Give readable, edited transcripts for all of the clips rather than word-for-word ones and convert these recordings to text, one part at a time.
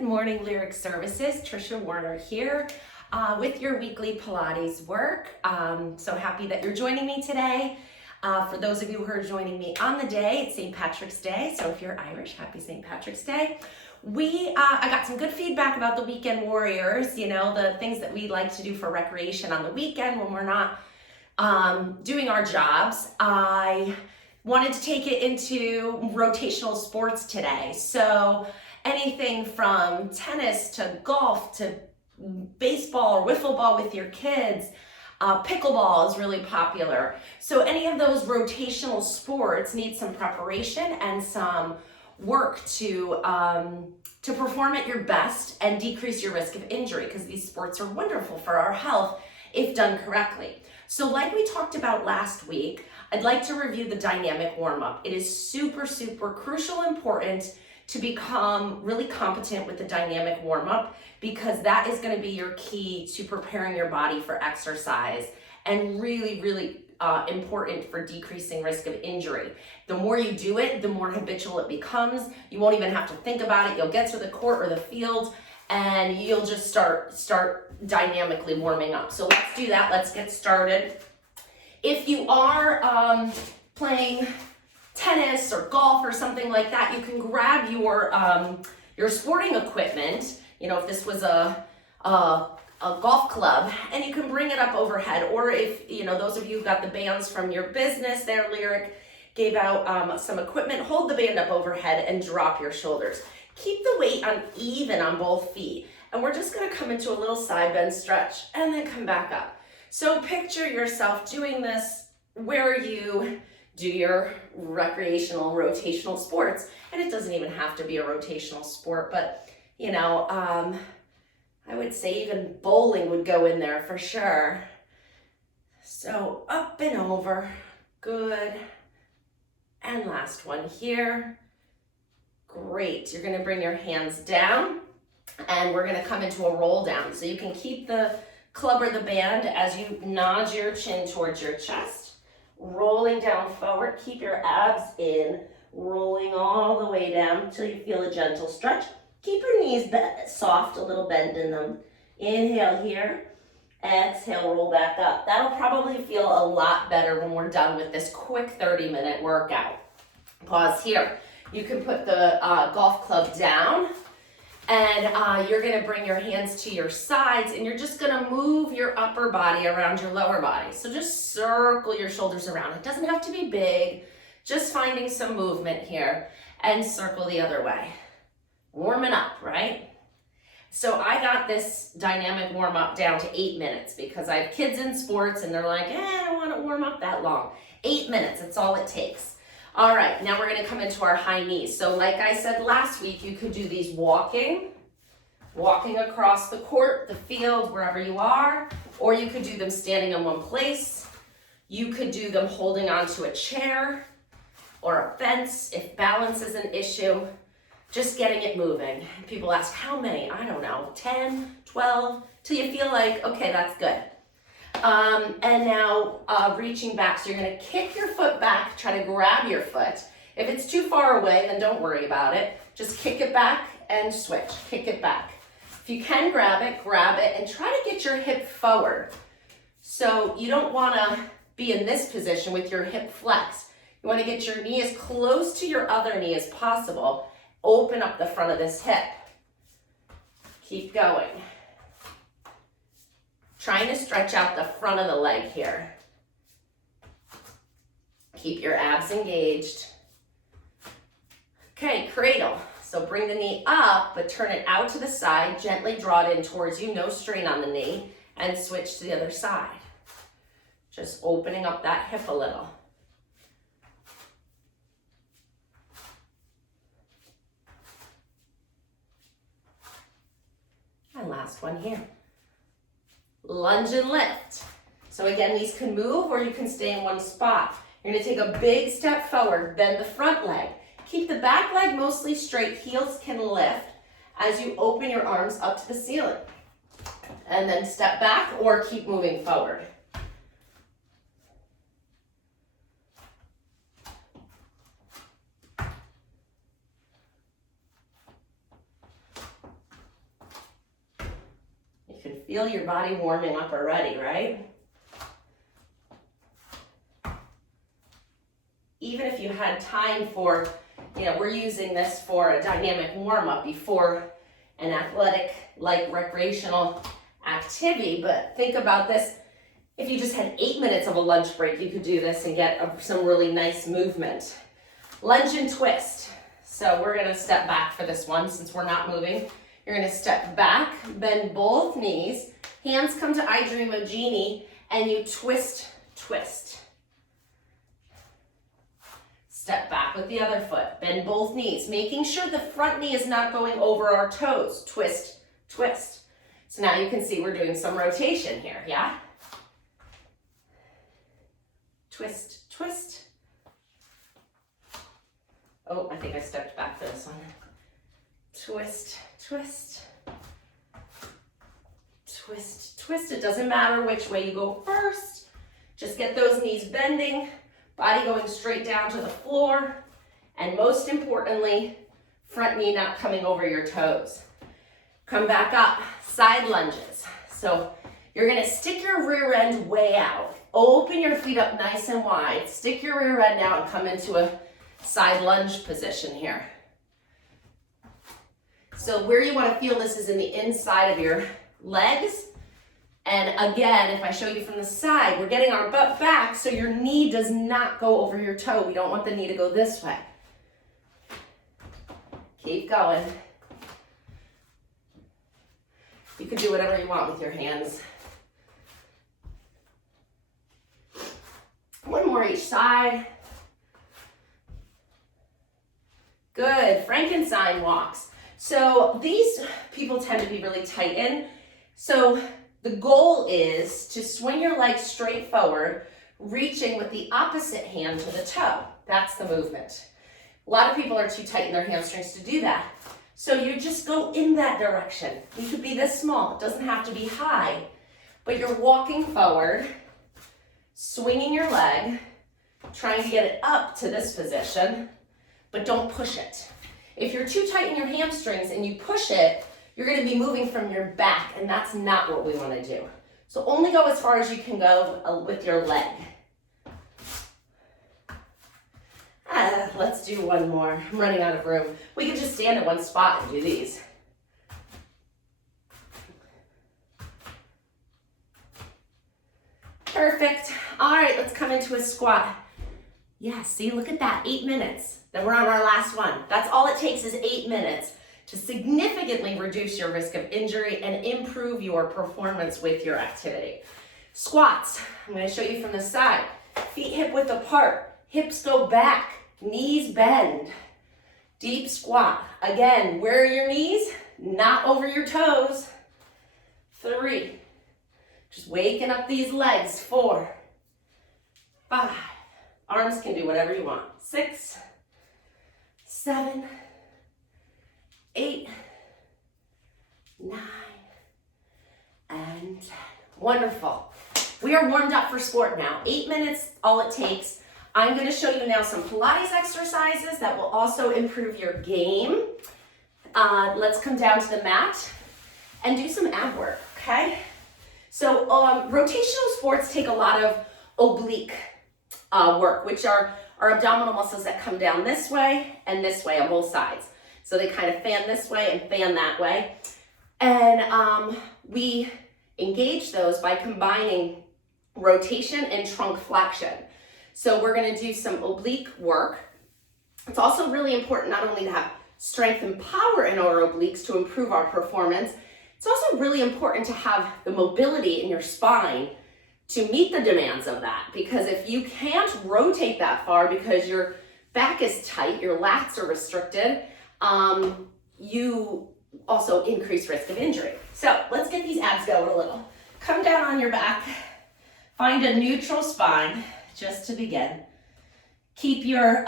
Good morning, Lyric Services. Trisha Warner here with your weekly Pilates work. So happy that you're joining me today. For those of you who are joining me on the day, it's St. Patrick's Day. So if you're Irish, happy St. Patrick's Day. I got some good feedback about the weekend warriors, you know, the things that we like to do for recreation on the weekend when we're not doing our jobs. I wanted to take it into rotational sports today. So anything from tennis to golf to baseball or wiffle ball with your kids. Pickleball is really popular. So any of those rotational sports need some preparation and some work to perform at your best and decrease your risk of injury, because these sports are wonderful for our health if done correctly. So like we talked about last week, I'd like to review the dynamic warm-up. It is super, super crucial important to become really competent with the dynamic warm-up, because that is going to be your key to preparing your body for exercise and really, really important for decreasing risk of injury. The more you do it, the more habitual it becomes. You won't even have to think about it. You'll get to the court or the field and you'll just start dynamically warming up. So let's do that. Let's get started. If you are playing tennis or golf or something like that, you can grab your sporting equipment. You know, if this was a golf club, and you can bring it up overhead. Or if, you know, those of you who got the bands from your business there, Lyric gave out some equipment, hold the band up overhead and drop your shoulders. Keep the weight even on both feet. And we're just gonna come into a little side bend stretch and then come back up. So picture yourself doing this where you do your recreational rotational sports. And it doesn't even have to be a rotational sport, but you know, I would say even bowling would go in there for sure. So up and over, good. And last one here. Great, you're gonna bring your hands down and we're gonna come into a roll down. So you can keep the club or the band as you nod your chin towards your chest, rolling down forward. Keep your abs in, rolling all the way down until you feel a gentle stretch. Keep your knees soft, a little bend in them. Inhale here, exhale, roll back up. That'll probably feel a lot better when we're done with this quick 30-minute workout. Pause here. You can put the golf club down and you're gonna bring your hands to your sides and you're just gonna move your upper body around your lower body. So just circle your shoulders around. It doesn't have to be big, just finding some movement here, and circle the other way. Warming up, right? So I got this dynamic warm up down to 8 minutes because I have kids in sports and they're like, I don't want to warm up that long. 8 minutes, that's all it takes. All right, now we're gonna come into our high knees. So like I said last week, you could do these walking across the court, the field, wherever you are, or you could do them standing in one place. You could do them holding onto a chair or a fence if balance is an issue. Just getting it moving. People ask, how many? I don't know, 10, 12, till you feel like, okay, that's good. And now reaching back. So you're gonna kick your foot back, try to grab your foot. If it's too far away, then don't worry about it. Just kick it back and switch, kick it back. If you can grab it, and try to get your hip forward. So you don't wanna be in this position with your hip flexed. You wanna get your knee as close to your other knee as possible. Open up the front of this hip. Keep going. Trying to stretch out the front of the leg here. Keep your abs engaged. Okay, cradle. So bring the knee up, but turn it out to the side. Gently draw it in towards you, no strain on the knee, and switch to the other side. Just opening up that hip a little. And last one here. Lunge and lift. So again, these can move or you can stay in one spot. You're gonna take a big step forward, bend the front leg. Keep the back leg mostly straight, heels can lift as you open your arms up to the ceiling. And then step back or keep moving forward. You can feel your body warming up already, right? Even if you had time for, we're using this for a dynamic warm-up before an athletic, like recreational activity, but think about this. If you just had 8 minutes of a lunch break, you could do this and get some really nice movement. Lunge and twist. So we're gonna step back for this one since we're not moving. You're gonna step back, bend both knees, hands come to I Dream of Jeannie, and you twist, twist. Step back with the other foot, bend both knees, making sure the front knee is not going over our toes. Twist, twist. So now you can see we're doing some rotation here, yeah? Twist, twist. Oh, I think I stepped back for this one. Twist, twist. Twist, twist. It doesn't matter which way you go first. Just get those knees bending, body going straight down to the floor, and most importantly, front knee not coming over your toes. Come back up, side lunges. So you're gonna stick your rear end way out. Open your feet up nice and wide. Stick your rear end out and come into a side lunge position here. So where you wanna feel this is in the inside of your legs. And again, if I show you from the side, we're getting our butt back so your knee does not go over your toe. We don't want the knee to go this way. Keep going. You can do whatever you want with your hands. One more each side. Good, Frankenstein walks. So these people tend to be really tight in. So the goal is to swing your legs straight forward, reaching with the opposite hand to the toe. That's the movement. A lot of people are too tight in their hamstrings to do that. So you just go in that direction. You could be this small. It doesn't have to be high, but you're walking forward, swinging your leg, trying to get it up to this position, but don't push it. If you're too tight in your hamstrings and you push it, you're going to be moving from your back, and that's not what we want to do. So only go as far as you can go with your leg. Let's do one more. I'm running out of room. We can just stand in one spot and do these. Perfect. All right, let's come into a squat. Yeah, see, look at that, 8 minutes. Then we're on our last one. That's all it takes is 8 minutes to significantly reduce your risk of injury and improve your performance with your activity. Squats, I'm gonna show you from the side. Feet hip width apart, hips go back, knees bend. Deep squat. Again, where are your knees? Not over your toes. 3. Just waking up these legs. 4, 5. Arms can do whatever you want. 6, 7, 8, 9, and 10. Wonderful. We are warmed up for sport now. 8 minutes, all it takes. I'm going to show you now some Pilates exercises that will also improve your game. Let's come down to the mat and do some ab work, okay? So rotational sports take a lot of oblique work, which are our abdominal muscles that come down this way and this way on both sides. So they kind of fan this way and fan that way. And we engage those by combining rotation and trunk flexion. So we're going to do some oblique work. It's also really important not only to have strength and power in our obliques to improve our performance, it's also really important to have the mobility in your spine to meet the demands of that. Because if you can't rotate that far because your back is tight, your lats are restricted, you also increase risk of injury. So let's get these abs going a little. Come down on your back, find a neutral spine just to begin. Keep your,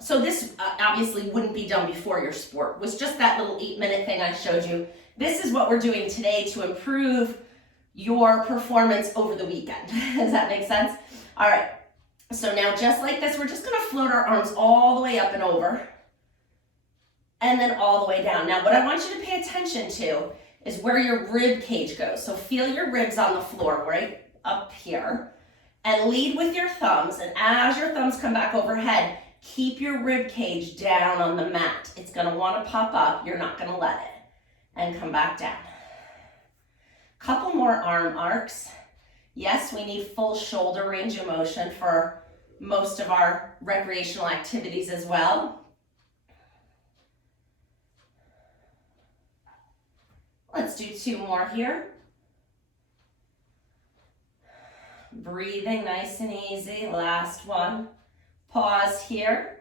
so this obviously wouldn't be done before your sport. It was just that little 8-minute thing I showed you. This is what we're doing today to improve your performance over the weekend. Does that make sense? All right, so now just like this, we're just gonna float our arms all the way up and over, and then all the way down. Now what I want you to pay attention to is where your rib cage goes. So feel your ribs on the floor right up here and lead with your thumbs. And as your thumbs come back overhead, keep your rib cage down on the mat. It's gonna wanna pop up, you're not gonna let it. And come back down. Couple more arm arcs. Yes, we need full shoulder range of motion for most of our recreational activities as well. Let's do 2 more here. Breathing nice and easy, last one. Pause here,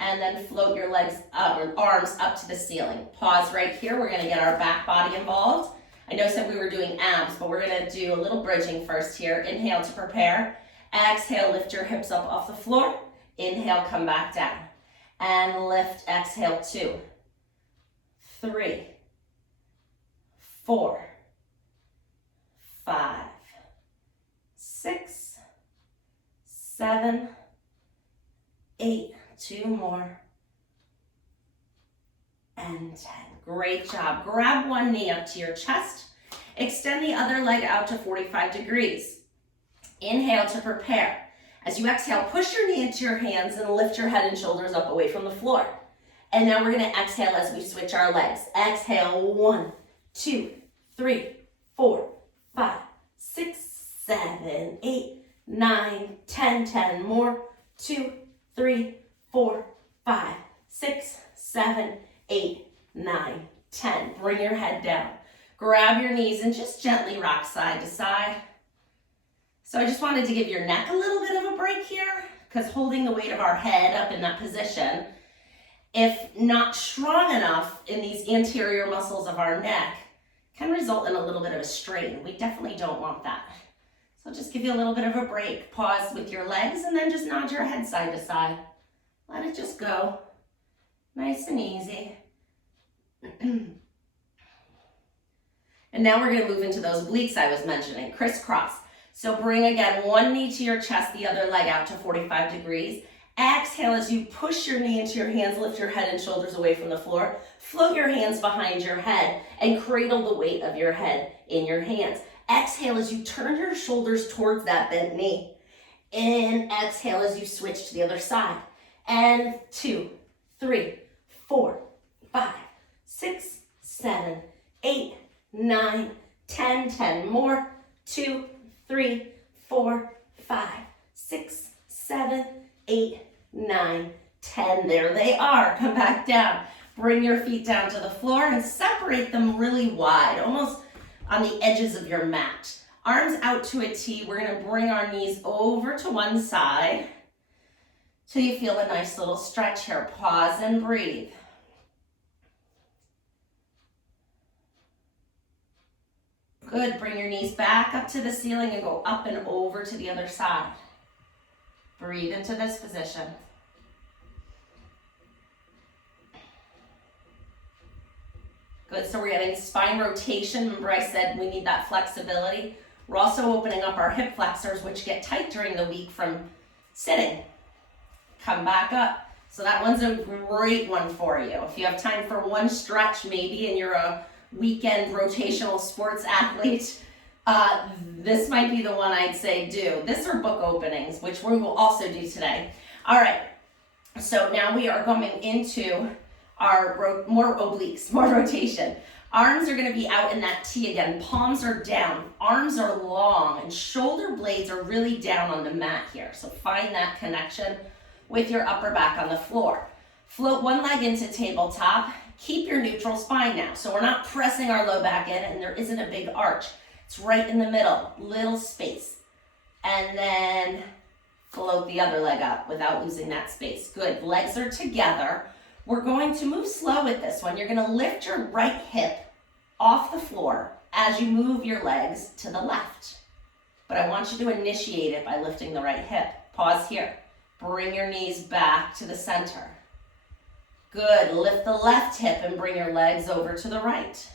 and then float your legs up, or arms up to the ceiling. Pause right here, we're gonna get our back body involved. I know said we were doing abs, but we're gonna do a little bridging first here. Inhale to prepare. Exhale, lift your hips up off the floor. Inhale, come back down. And lift, exhale, 2, 3, 4, 5, 6, 7, 8, 2 more, and 10. Great job. Grab one knee up to your chest. Extend the other leg out to 45 degrees. Inhale to prepare. As you exhale, push your knee into your hands and lift your head and shoulders up away from the floor. And now we're going to exhale as we switch our legs. Exhale, 1, 2, 3, 4, 5, 6, 7, 8, 9, 10, 10 more. 2, 3, 4, 5, 6, 7, 8, 9, 10. Bring your head down. Grab your knees and just gently rock side to side. So I just wanted to give your neck a little bit of a break here, because holding the weight of our head up in that position, if not strong enough in these anterior muscles of our neck, can result in a little bit of a strain. We definitely don't want that. So just give you a little bit of a break. Pause with your legs and then just nod your head side to side. Let it just go. Nice and easy. And now we're gonna move into those obliques I was mentioning, crisscross. So bring again one knee to your chest, the other leg out to 45 degrees. Exhale as you push your knee into your hands, lift your head and shoulders away from the floor. Float your hands behind your head and cradle the weight of your head in your hands. Exhale as you turn your shoulders towards that bent knee. And exhale as you switch to the other side. And 2, 3, 4, 5, 6, 7, 8, 9, 10, 10 more. 2, 3, 4, 5, 6, 7, 8, 9, 10. There they are. Come back down. Bring your feet down to the floor and separate them really wide, almost on the edges of your mat. Arms out to a T. We're going to bring our knees over to one side till you feel a nice little stretch here. Pause and breathe. Good. Bring your knees back up to the ceiling and go up and over to the other side. Breathe into this position. Good, so we're getting spine rotation. Remember I said we need that flexibility. We're also opening up our hip flexors, which get tight during the week from sitting. Come back up. So that one's a great one for you. If you have time for one stretch maybe and you're a weekend rotational sports athlete, this might be the one I'd say do. This are book openings, which we will also do today. All right, so now we are going into our more obliques, more rotation. Arms are going to be out in that T again. Palms are down. Arms are long and shoulder blades are really down on the mat here. So find that connection with your upper back on the floor. Float one leg into tabletop. Keep your neutral spine now. So we're not pressing our low back in and there isn't a big arch. It's right in the middle, little space. And then float the other leg up without losing that space. Good, legs are together. We're going to move slow with this one. You're going to lift your right hip off the floor as you move your legs to the left. But I want you to initiate it by lifting the right hip. Pause here. Bring your knees back to the center. Good. Lift the left hip and bring your legs over to the right.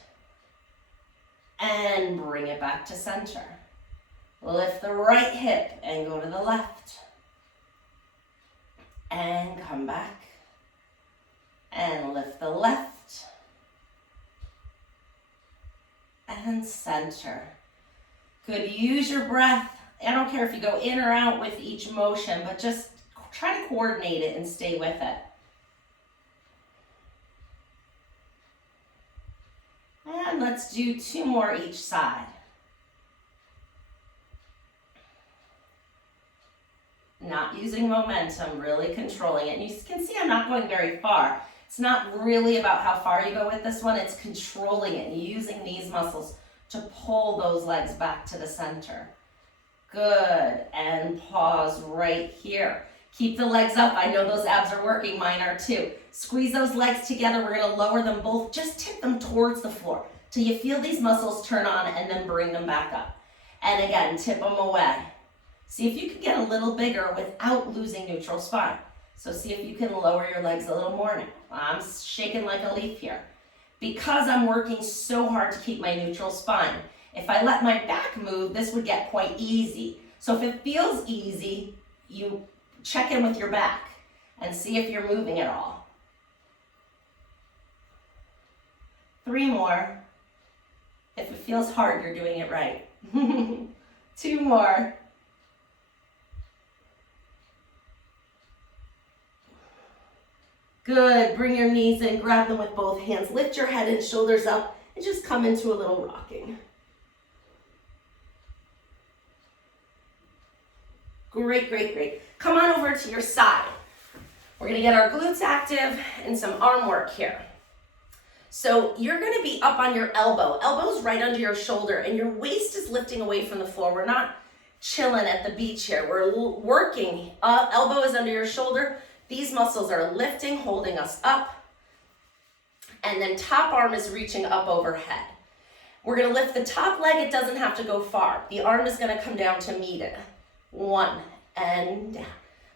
And bring it back to center. Lift the right hip and go to the left. And come back. And lift the left. and center. Good, use your breath. I don't care if you go in or out with each motion, but just try to coordinate it and stay with it. And let's do 2 more each side. Not using momentum, really controlling it. And you can see I'm not going very far. It's not really about how far you go with this one, it's controlling it and using these muscles to pull those legs back to the center. Good, and pause right here. Keep the legs up. I know those abs are working, mine are too. Squeeze those legs together. We're gonna lower them both, just tip them towards the floor till you feel these muscles turn on and then bring them back up. And again, tip them away. See if you can get a little bigger without losing neutral spine. So see if you can lower your legs a little more now. I'm shaking like a leaf here. Because I'm working so hard to keep my neutral spine, if I let my back move, this would get quite easy. So if it feels easy, you check in with your back and see if you're moving at all. 3 more. If it feels hard, you're doing it right. 2 more. Good, bring your knees in, grab them with both hands, lift your head and shoulders up, and just come into a little rocking. Great, great, great. Come on over to your side. We're gonna get our glutes active and some arm work here. So you're gonna be up on your elbow. Elbow's right under your shoulder and your waist is lifting away from the floor. We're not chilling at the beach here. We're working. Elbow is under your shoulder. These muscles are lifting, holding us up. And then top arm is reaching up overhead. We're gonna lift the top leg. It doesn't have to go far. The arm is gonna come down to meet it. 1 and down.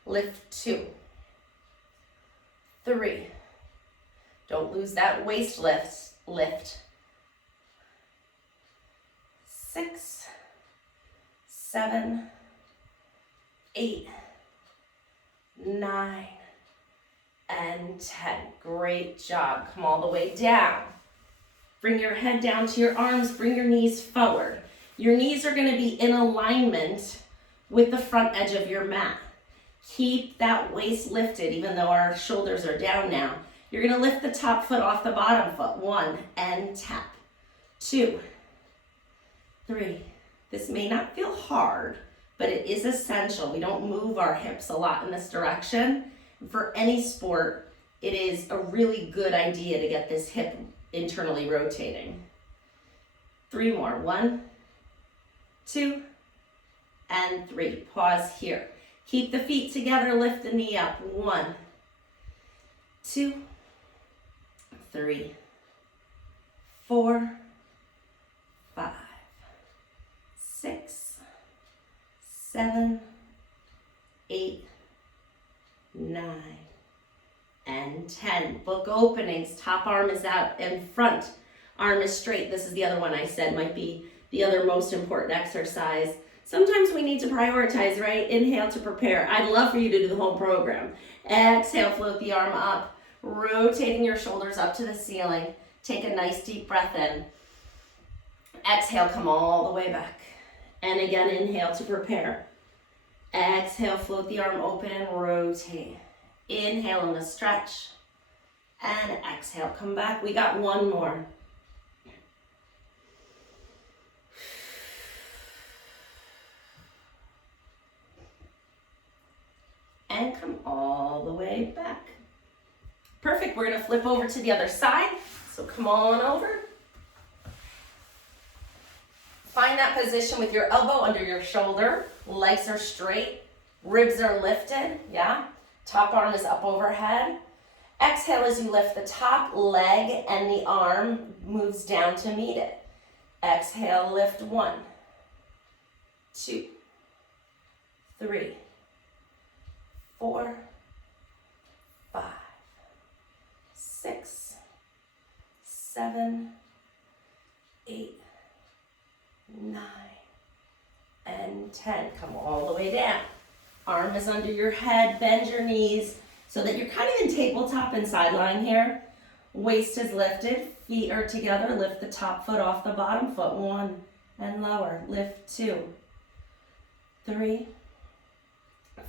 Lift 2, 3. Don't lose that waist lift. 6, 7, 8, 9, and 10. Great job. Come all the way down. Bring your head down to your arms. Bring your knees forward. Your knees are going to be in alignment with the front edge of your mat. Keep that waist lifted, even though our shoulders are down now. You're going to lift the top foot off the bottom foot. 1 and tap. 2, 3. This may not feel hard, but it is essential. We don't move our hips a lot in this direction. For any sport, it is a really good idea to get this hip internally rotating. 3 more. 1, 2, and 3. Pause here. Keep the feet together, lift the knee up. 1, 2, 3, 4, 5, 6, 7, 8, 9, and 10. Book openings. Top arm is out and front arm is straight. This is the other one I said might be the other most important exercise. Sometimes we need to prioritize, right? Inhale to prepare. I'd love for you to do the whole program. Exhale, float the arm up, rotating your shoulders up to the ceiling. Take a nice deep breath in. Exhale, come all the way back. And again, inhale to prepare. Exhale, float the arm open and rotate. Inhale in the stretch. And exhale, come back. We got 1 more. And come all the way back. Perfect, we're gonna flip over to the other side. So come on over. Find that position with your elbow under your shoulder. Legs are straight, ribs are lifted, yeah? Top arm is up overhead. Exhale as you lift the top leg and the arm moves down to meet it. Exhale, lift 1, 2, 3, 4, 5, 6, 7, 8, 9, and 10. Come all the way down. Arm is under your head, bend your knees so that you're kind of in tabletop and sideline here. Waist is lifted, Feet are together. Lift the top foot off the bottom foot. 1 and lower. Lift 2, 3,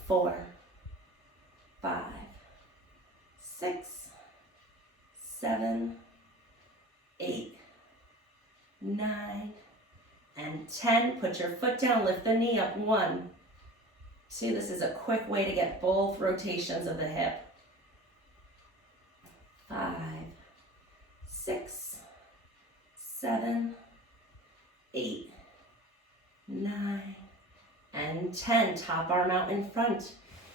4, 5, 6, 7, 8, 9, and 10. Put your foot down. Lift the knee up. 1, 2. This is a quick way to get both rotations of the hip. 5, 6, 7, 8, 9, and 10. Top arm out in front.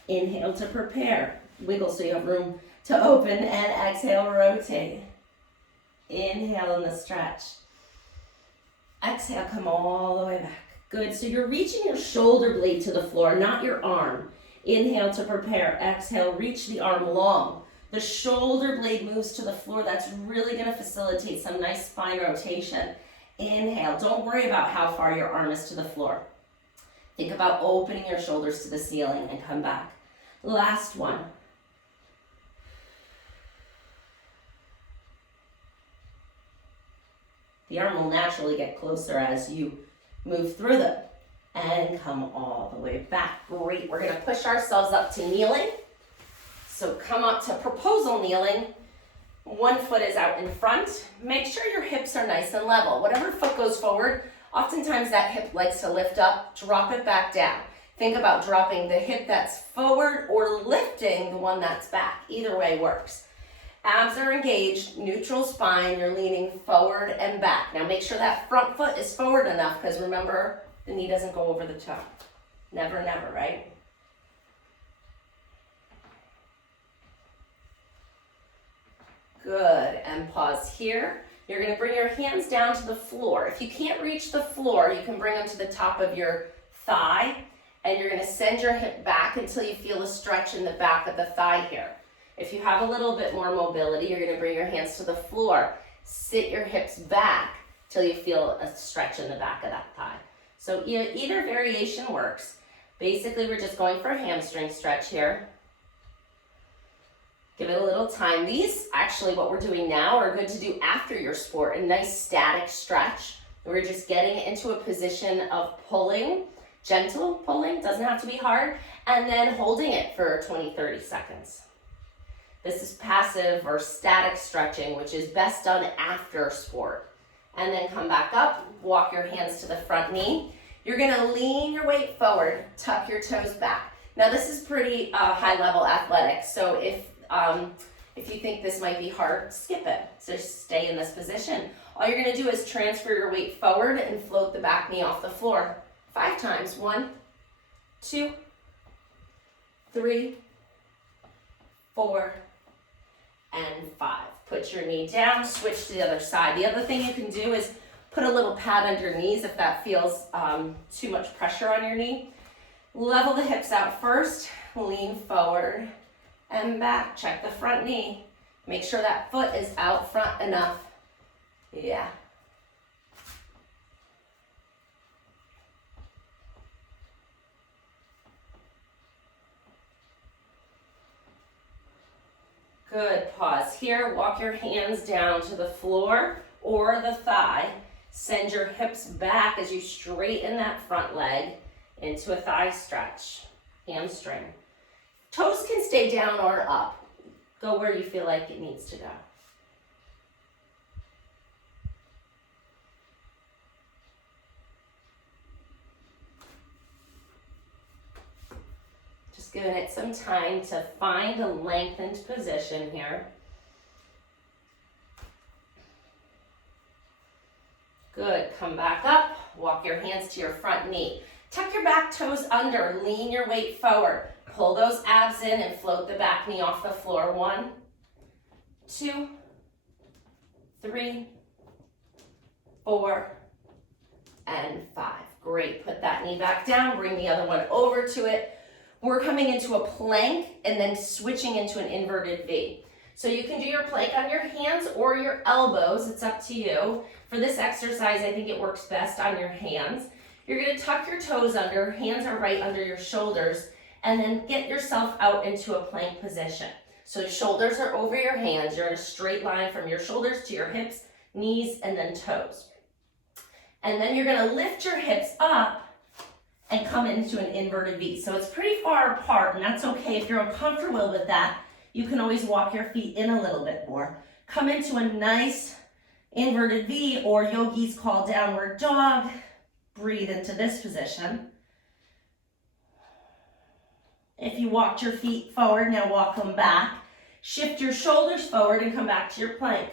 Inhale to prepare. Wiggle so you have room to open, and exhale, rotate. Inhale in the stretch. Exhale, come all the way back. Good, so you're reaching your shoulder blade to the floor, not your arm. Inhale to prepare. Exhale, reach the arm long. The shoulder blade moves to the floor. That's really gonna facilitate some nice spine rotation. Inhale, don't worry about how far your arm is to the floor. Think about opening your shoulders to the ceiling and come back. Last one. The arm will naturally get closer as you move through them. And come all the way back. Great, we're gonna push ourselves up to kneeling. So come up to proposal kneeling. One foot is out in front. Make sure your hips are nice and level. Whatever foot goes forward, oftentimes that hip likes to lift up, drop it back down. Think about dropping the hip that's forward or lifting the one that's back. Either way works. Abs are engaged, neutral spine, you're leaning forward and back. Now make sure that front foot is forward enough, because remember, the knee doesn't go over the toe. Never, never, right? Good, and pause here. You're gonna bring your hands down to the floor. If you can't reach the floor, you can bring them to the top of your thigh, and you're gonna send your hip back until you feel a stretch in the back of the thigh here. If you have a little bit more mobility, you're gonna bring your hands to the floor. Sit your hips back till you feel a stretch in the back of that thigh. So either variation works. Basically, we're just going for a hamstring stretch here. Give it a little time. These, actually, what we're doing now are good to do after your sport. A nice static stretch. We're just getting into a position of pulling, gentle pulling, doesn't have to be hard, and then holding it for 20, 30 seconds. This is passive or static stretching, which is best done after sport. And then come back up, walk your hands to the front knee. You're gonna lean your weight forward, tuck your toes back. Now this is pretty high level athletics, so if you think this might be hard, skip it. So just stay in this position. All you're gonna do is transfer your weight forward and float the back knee off the floor. 5 times. 1, 2, 3, 4, and 5. Put your knee down, switch to the other side. The other thing you can do is put a little pad under your knees if that feels too much pressure on your knee. Level the hips out first, lean forward and back. Check the front knee. Make sure that foot is out front enough. Yeah. Good, pause here. Walk your hands down to the floor or the thigh. Send your hips back as you straighten that front leg into a thigh stretch, hamstring. Toes can stay down or up. Go where you feel like it needs to go. Just giving it some time to find a lengthened position here. Good, come back up, walk your hands to your front knee. Tuck your back toes under, lean your weight forward. Pull those abs in and float the back knee off the floor. 1, 2, 3, 4, and 5. Great, put that knee back down, bring the other one over to it. We're coming into a plank and then switching into an inverted V. So you can do your plank on your hands or your elbows, it's up to you. For this exercise, I think it works best on your hands. You're gonna tuck your toes under, hands are right under your shoulders, and then get yourself out into a plank position. So shoulders are over your hands, you're in a straight line from your shoulders to your hips knees and then toes. And then you're gonna lift your hips up and come into an inverted V. So it's pretty far apart, and that's okay. If you're uncomfortable with that, you can always walk your feet in a little bit more. Come into a nice inverted V, or yogis call downward dog. Breathe into this position. If you walked your feet forward, now walk them back. Shift your shoulders forward and come back to your plank.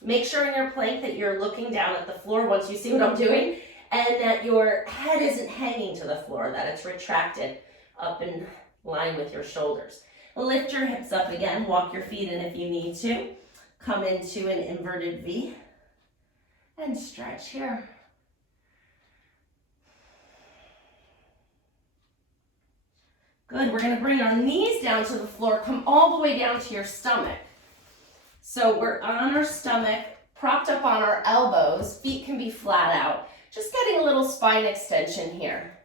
Make sure in your plank that you're looking down at the floor once you see what I'm doing, and that your head isn't hanging to the floor, that it's retracted up in line with your shoulders. Lift your hips up again, walk your feet in if you need to. Come into an inverted V and stretch here. Good, we're gonna bring our knees down to the floor, come all the way down to your stomach. So we're on our stomach, propped up on our elbows, feet can be flat out. Just getting a little spine extension here.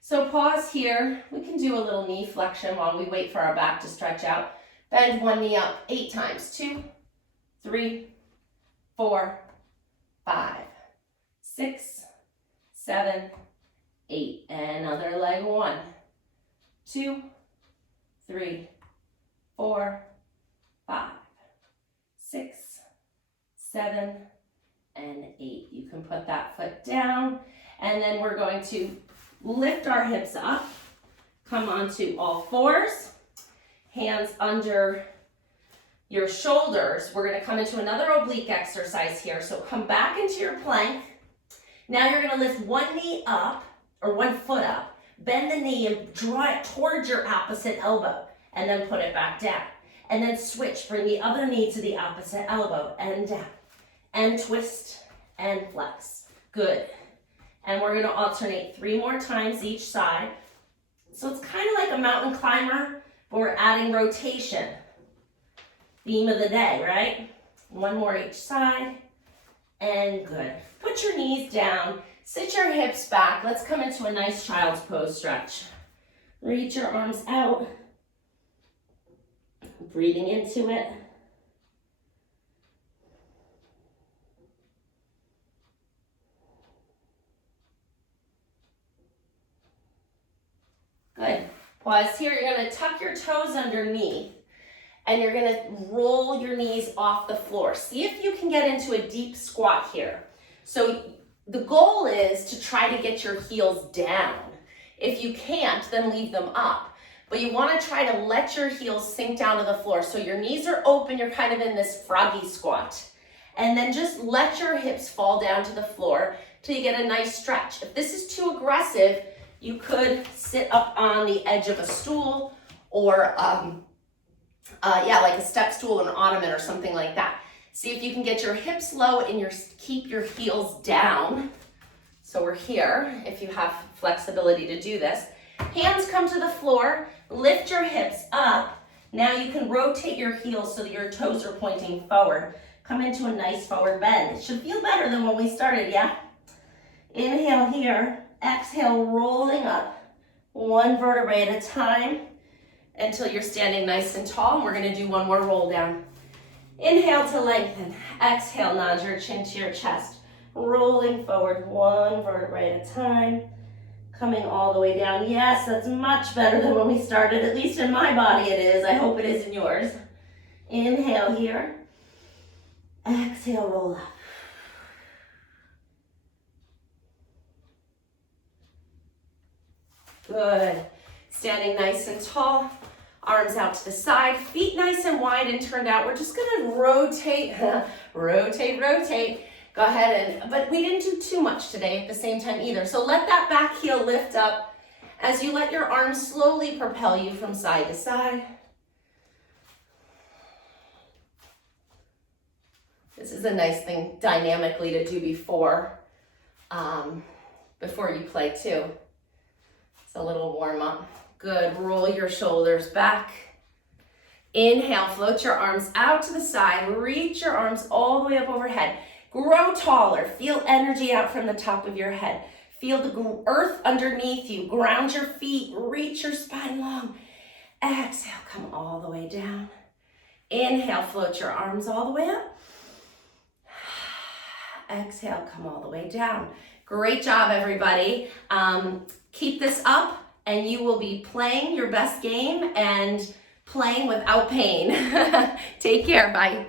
So pause here, we can do a little knee flexion while we wait for our back to stretch out. Bend one knee up 8 times, 2, 3, 4, 5, 6, 7, 8. Another leg, 1, 2, 3, 4, 5, 6, 7, and 8. You can put that foot down, and then we're going to lift our hips up, come onto all fours, hands under your shoulders. We're going to come into another oblique exercise here. So come back into your plank. Now you're going to lift one knee up, or one foot up, bend the knee and draw it towards your opposite elbow, and then put it back down. And then switch, bring the other knee to the opposite elbow and down, and twist and flex. Good. And we're gonna alternate 3 more times each side. So it's kind of like a mountain climber, but we're adding rotation. Theme of the day, right? 1 more each side, and good. Put your knees down, sit your hips back. Let's come into a nice child's pose stretch. Reach your arms out, breathing into it. Good. Pause here. You're going to tuck your toes underneath, and you're going to roll your knees off the floor. See if you can get into a deep squat here. So the goal is to try to get your heels down. If you can't, then leave them up. But you want to try to let your heels sink down to the floor. So your knees are open. You're kind of in this froggy squat. And then just let your hips fall down to the floor till you get a nice stretch. If this is too aggressive, you could sit up on the edge of a stool, or like a step stool, an ottoman, or something like that. See if you can get your hips low and keep your heels down. So we're here, if you have flexibility to do this. Hands come to the floor, lift your hips up. Now you can rotate your heels so that your toes are pointing forward. Come into a nice forward bend. It should feel better than when we started, yeah? Inhale here. Exhale, rolling up 1 vertebrae at a time until you're standing nice and tall. And we're going to do 1 more roll down. Inhale to lengthen. Exhale, nod your chin to your chest. Rolling forward 1 vertebrae at a time. Coming all the way down. Yes, that's much better than when we started. At least in my body it is. I hope it is in yours. Inhale here. Exhale, roll up. Good. Standing nice and tall, arms out to the side, feet nice and wide and turned out. We're just gonna rotate, rotate. Go ahead but we didn't do too much today at the same time either. So let that back heel lift up as you let your arms slowly propel you from side to side. This is a nice thing dynamically to do before you play too. It's a little warm up. Good, roll your shoulders back. Inhale, float your arms out to the side. Reach your arms all the way up overhead. Grow taller, feel energy out from the top of your head. Feel the earth underneath you. Ground your feet, reach your spine long. Exhale, come all the way down. Inhale, float your arms all the way up. Exhale, come all the way down. Great job, everybody. Keep this up and you will be playing your best game and playing without pain. Take care, bye.